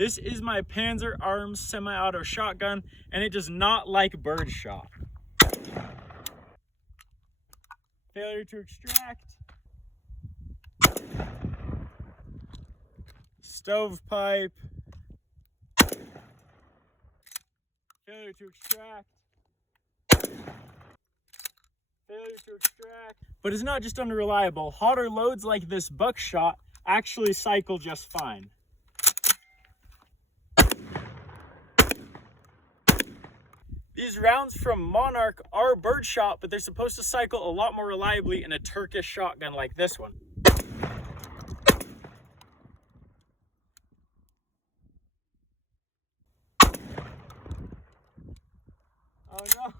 This is my Panzer Arms semi-auto shotgun, and it does not like birdshot. Failure to extract. Stovepipe. Failure to extract. Failure to extract. But it's not just unreliable. Hotter loads like this buckshot actually cycle just fine. These rounds from Monarch are birdshot, but they're supposed to cycle a lot more reliably in a Turkish shotgun like this one. Oh no!